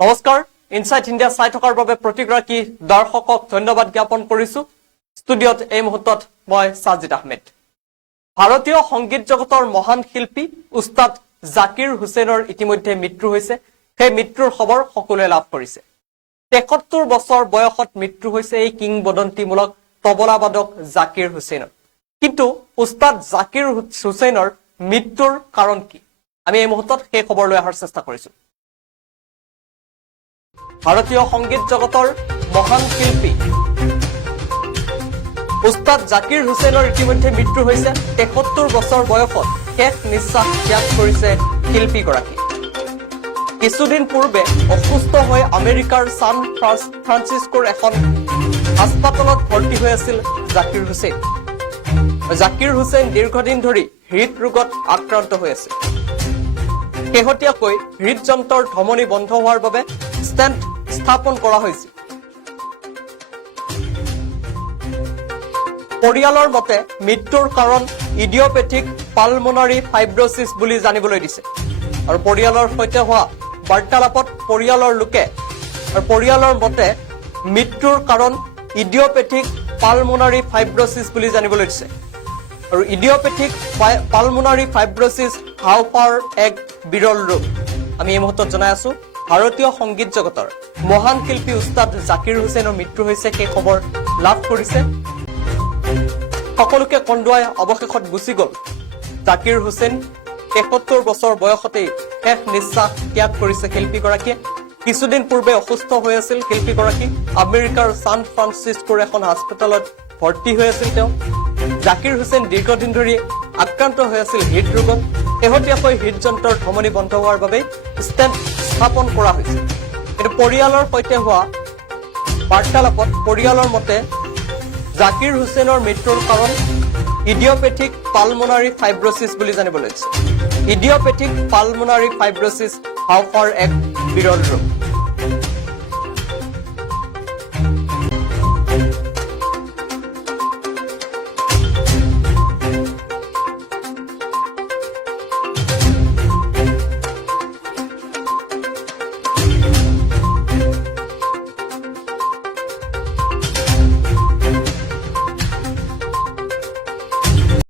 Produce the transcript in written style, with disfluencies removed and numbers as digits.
নমস্কাৰ insight India চাই থকাৰ বাবে প্ৰতিগৰাকী দৰ্শকক ধন্যবাদ জ্ঞাপন কৰিছো ষ্টুডিঅত এই মুহূৰ্তত মই সাজিদ আহমেদ ভাৰতীয় সংগীত জগতৰ মহান শিল্পী উস্তাদ জাকিৰ হুছেইনৰ ইতিমধ্যে মৃত্যু হৈছে সেই মৃত্যুৰ খবৰ সকলোৱে লাভ কৰিছে ৭৩ বছৰ বয়সত মৃত্যু হৈছে এই কিংবদন্তিমূলক তবলাবাদক জাকিৰ হুছেইনৰ কিন্তু উস্তাদ জাকিৰ হুছেইনৰ মৃত্যুৰ কাৰণ কি আমি এই মুহূৰ্তত সেই খবৰ লৈ অহাৰ চেষ্টা কৰিছো ভাৰতীয় সংগীত জগতৰ মহান শিল্পী উস্তাদ জাকিৰ হুছেইনৰ ইতিমধ্যে মৃত্যু হৈছে ৭৩ বছৰ বয়সত শেষ নিশ্বাস ত্যাগ কৰিছে শিল্পীগৰাকী কিছুদিন পূৰ্বে অসুস্থ হৈ আমেৰিকাৰ সান ফ্ৰান্সিস্কোৰ এখন হাস্পাতালত ভৰ্তি হৈ আছিল জাকিৰ হুছেইন জাকিৰ হুছেইন দীৰ্ঘদিন ধৰি হৃদৰোগত আক্ৰান্ত হৈ আছে শেহতীয়াকৈ হৃদযন্ত্ৰৰ ধমনী বন্ধ হোৱাৰ বাবে ষ্টেণ্ট স্থাপন কৰা হৈছিল পৰিয়ালৰ মতে মৃত্যুৰ কাৰণ ইডিঅপেথিক পালমোনাৰী ফাইব্ৰোসিছ বুলি জানিবলৈ দিছে আৰু পৰিয়ালৰ সৈতে হোৱা বাৰ্তালাপত পৰিয়ালৰ লোকে আৰু পৰিয়ালৰ মতে মৃত্যুৰ কাৰণ ইডিঅপেথিক পালমোনাৰী ফাইব্ৰোসিছ বুলি জানিবলৈ দিছে আৰু ইডিঅপেথিক পালমোনাৰী ফাইব্ৰোসিছ হাওঁফাওঁৰ এক বিৰল ৰোগ আমি এই মুহূৰ্তত জনাই আছো ভাৰতীয় সংগীত জগতৰ মহান শিল্পী উস্তাদ জাকিৰ হুছেইনৰ মৃত্যু হৈছে সেই খবৰ লাভ কৰিছে সকলোকে কন্দুৱাই অৱশেষত গুচি গ'ল জাকিৰ হুছেইন ৭৩ বছৰ বয়সতেই শেষ নিশ্বাস ত্যাগ কৰিছে শিল্পীগৰাকীয়ে কিছুদিন পূৰ্বে অসুস্থ হৈ আছিল শিল্পীগৰাকী আমেৰিকাৰ সান ফ্ৰান্সিস্কোৰ এখন হাস্পাতালত ভৰ্তি হৈ আছিল তেওঁ জাকিৰ হুছেইন দীৰ্ঘদিন ধৰি আক্ৰান্ত হৈ আছিল হৃদৰোগত শেহতীয়াকৈ হৃদযন্ত্ৰৰ ধমনী বন্ধ হোৱাৰ বাবে ষ্টেণ্ট স্থাপন কৰা হৈছে কিন্তু পৰিয়ালৰ সৈতে হোৱা বাৰ্তালাপত পৰিয়ালৰ মতে জাকিৰ হুছেইনৰ মৃত্যুৰ কাৰণ ইডিঅপেথিক পালমোনাৰী ফাইব্ৰোসিছ বুলি জানিবলৈ দিছে ইডিঅপেথিক পালমোনাৰী ফাইব্ৰোসিছ হাওঁফাওঁৰ এক বিৰল ৰোগ